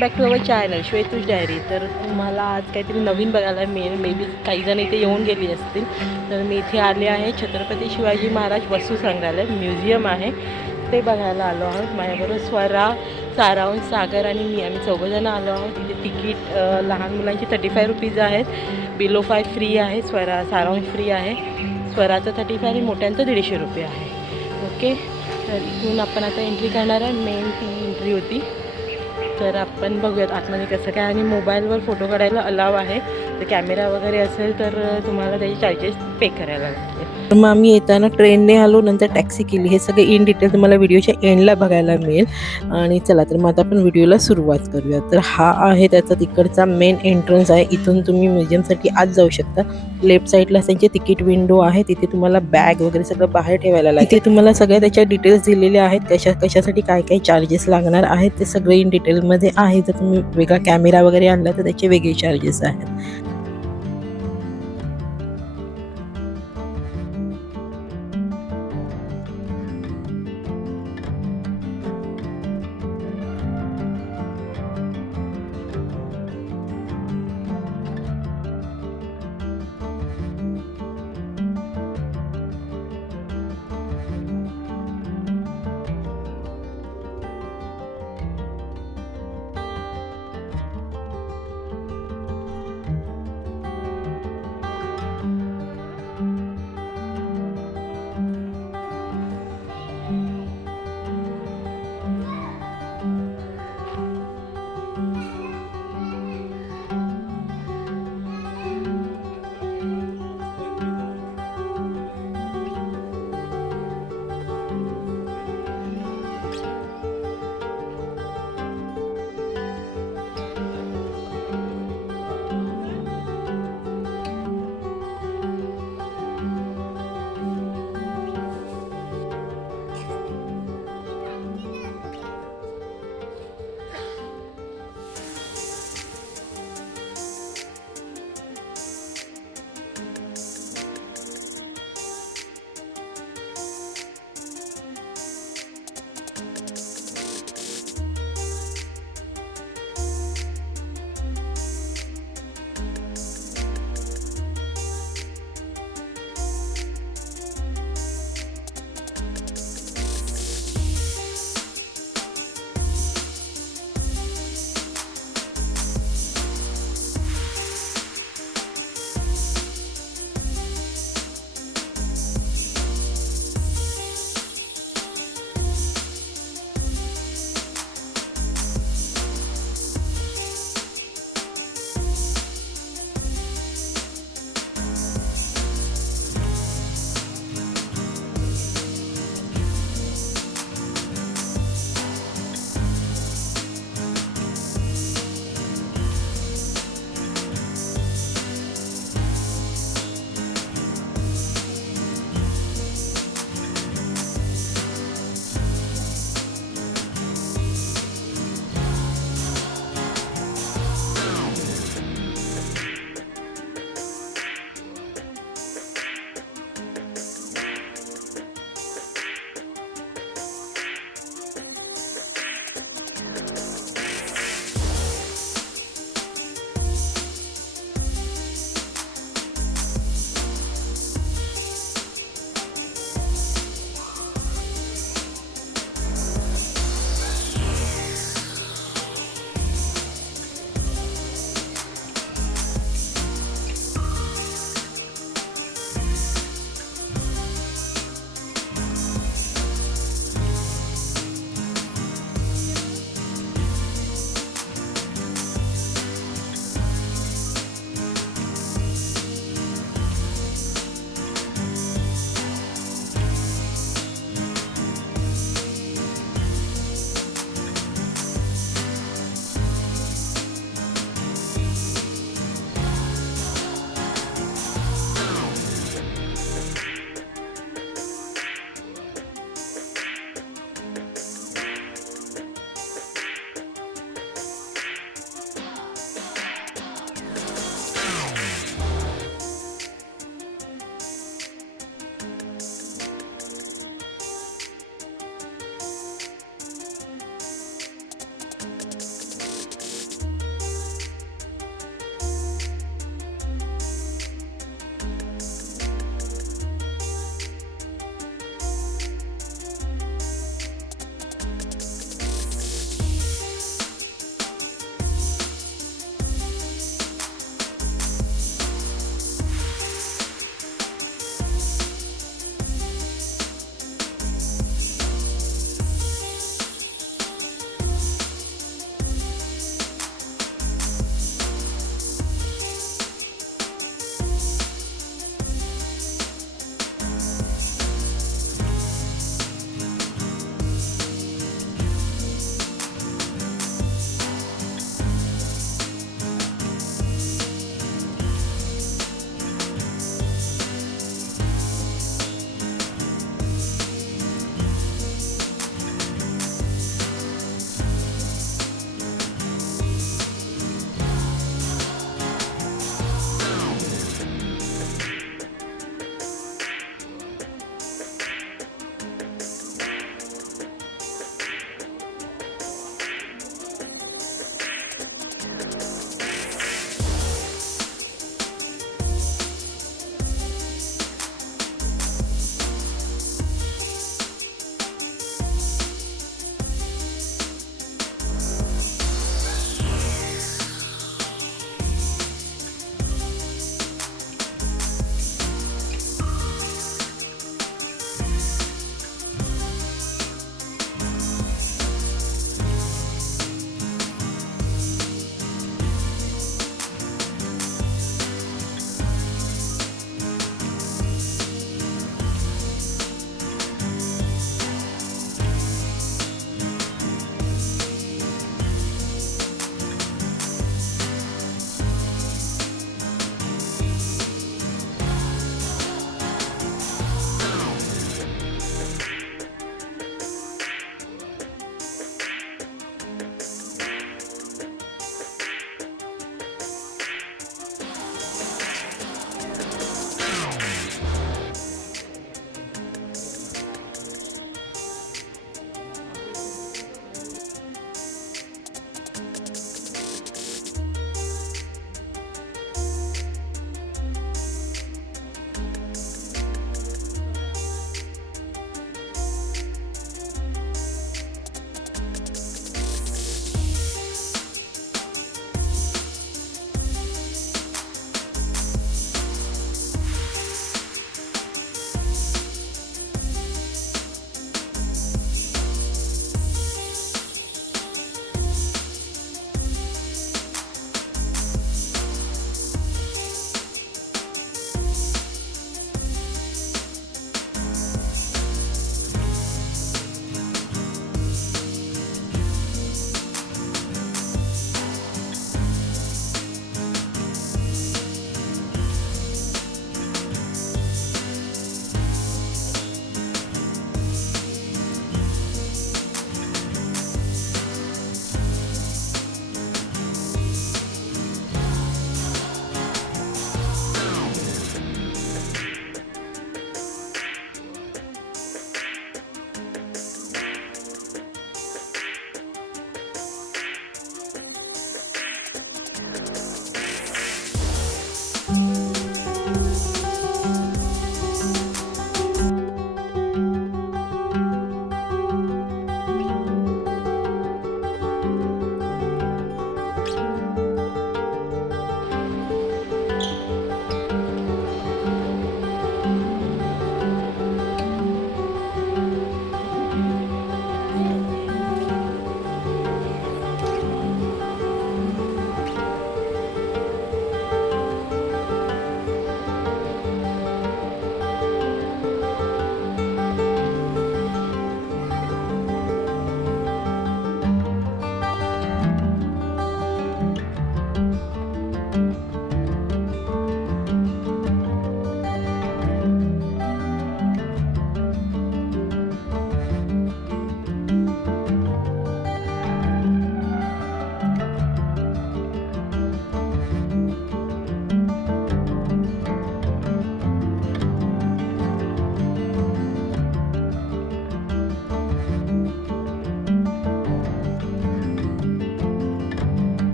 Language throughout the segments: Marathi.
Back to our channel Shwetu's diary. तर तुम्हाला आज काहीतरी नवीन बघायला मिळेल. मे बी काही जण इथे येऊन गेली असतील. तर मी इथे आले आहे छत्रपती शिवाजी महाराज वस्तू संग्रहालय म्युझियम आहे ते बघायला आलो आहोत. माझ्याबरोबर स्वरा, सारांश, सागर आणि मी आम्ही चौघंजणं आलो आहोत. इथे तिकीट लहान मुलांची 35 रुपीज आहेत, बिलो 5 फ्री आहे, सारांश फ्री आहे, स्वराचं 35 आणि मोठ्यांचं 150 रुपये आहे. ओके, तर इथून आपण आता एंट्री करणार आहे. मेन ती एंट्री होती. तर आपण बघूयात आतमध्ये कसं काय. आणि मोबाईलवर फोटो काढायला अलाव आहे. तर कॅमेरा वगैरे असेल तर तुम्हाला त्याचे चार्जेस पे करायला लागते. तर मग आम्ही येताना ट्रेनने आलो, नंतर टॅक्सी केली. हे सगळे इन डिटेल तुम्हाला व्हिडिओच्या एंडला बघायला मिळेल. आणि चला तर मग आता आपण व्हिडिओला सुरुवात करूया. तर हा आहे त्याचा तिकडचा मेन एंट्रन्स आहे. इथून तुम्ही म्युझियमसाठी आत जाऊ शकता. लेफ्ट साईडला त्यांची तिकीट विंडो आहे. तिथे तुम्हाला बॅग वगैरे सगळं बाहेर ठेवायला लागेल. तिथे तुम्हाला सगळ्या त्याच्या डिटेल्स दिलेले आहेत. कशासाठी काय काय चार्जेस लागणार आहेत ते सगळे इन डिटेलमध्ये आहे. जर तुम्ही वेगळा कॅमेरा वगैरे आणला तर त्याचे वेगळे चार्जेस आहेत.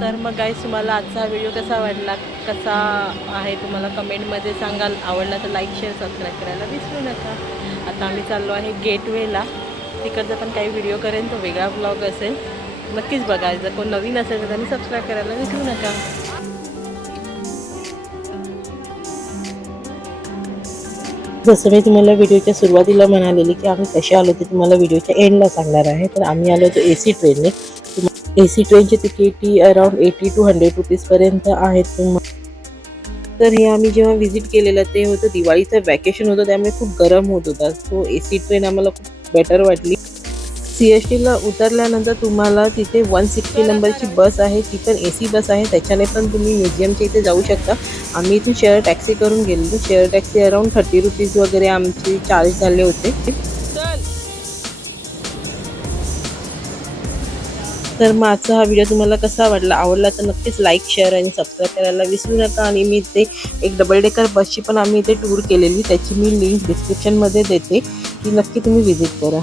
तर मग गाईस तुम्हाला आजचा व्हिडिओ कसा वाटला, कसा आहे तुम्हाला कमेंटमध्ये सांगाल. आवडला तर लाईक शेअर सबस्क्राईब करायला विसरू नका. आता आम्ही चाललो आहे गेटवेला, तिकडचा पण काही व्हिडिओ करेन, तो वेगळा ब्लॉग असेल, नक्कीच बघा. जर कोण नवीन असेल तर त्यांनी सबस्क्राईब करायला विसरू नका. जसं मी तुम्हाला व्हिडिओच्या सुरुवातीला म्हणालेली की आम्ही कसे आलो ते तुम्हाला व्हिडिओच्या एंडला सांगणार आहे. तर आम्ही आलो होतो AC ट्रेनने. AC ट्रेनची तिकीट ही अराउंड 80 to 100 रुपीजपर्यंत आहेत. तर हे आम्ही जेव्हा व्हिजिट केलेलं ते होतं दिवाळीचं वॅकेशन होतं, त्यामुळे खूप गरम होत होता. सो AC ट्रेन आम्हाला खूप बेटर वाटली. CSTला उतरल्यानंतर तुम्हाला तिथे 160 नंबरची बस आहे, ती पण AC बस आहे. त्याच्याने पण तुम्ही म्युझियमच्या इथे जाऊ शकता. आम्ही इथून शेअर टॅक्सी करून गेलेलो. शेअर टॅक्सी अराउंड 30 रुपीज वगैरे आमचे चार्ज झाले होते. तर मग आजचा हा व्हिडिओ तुम्हाला कसा वाटला, आवडला तर नक्कीच लाईक शेअर आणि सबस्क्राईब करायला विसरू नका. आणि मी इथे एक डबल डेकर बसची पण आम्ही इथे टूर केलेली, त्याची मी लिंक डिस्क्रिप्शनमध्ये देते, ती नक्की तुम्ही व्हिजिट करा.